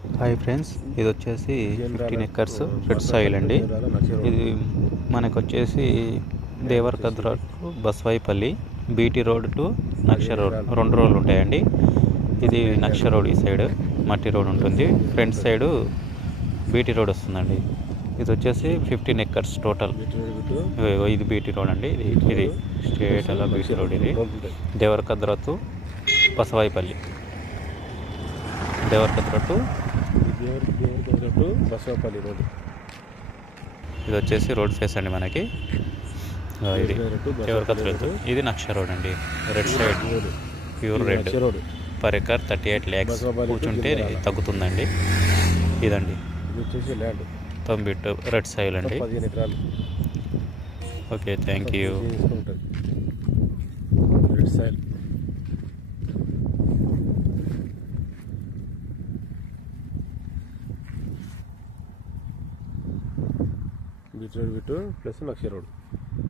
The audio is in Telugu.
హాయ్ ఫ్రెండ్స్, ఇది వచ్చేసి 15 ఎకర్స్ రెడ్ సాయిల్ అండి. ఇది మనకు వచ్చేసి Devarakadra to Baswaipalli, BT road to నక్ష రోడ్, 2 రోడ్లు ఉంటాయండి. ఇది నక్ష రోడ్, ఈ సైడ్ మట్టి రోడ్ ఉంటుంది, ఫ్రంట్ సైడ్ బీటీ రోడ్ వస్తుందండి. ఇది వచ్చేసి 15 ఎకర్స్ టోటల్. ఇది బీటీ రోడ్ అండి. ఇది స్ట్రేట్ అలా బీటీ రోడ్. ఇది Devarakadra to Basavayipalli, Devarakadra to Basavapalli road. ఇది వచ్చేసి రోడ్ ఫేస్ అండి మనకి. ఇది దేవరకద్ర టు, ఇది నక్ష రోడ్ అండి. Red side pure red. Per acre 38 lakhs కూర్చుంటే తగ్గుతుందండి. ఇదండి తొంబిట్టు రెడ్ సాయిల్ అండి. 15 ఎకరాలు. Okay, thank you. Red soil. BT road plus నక్ష రోడ్.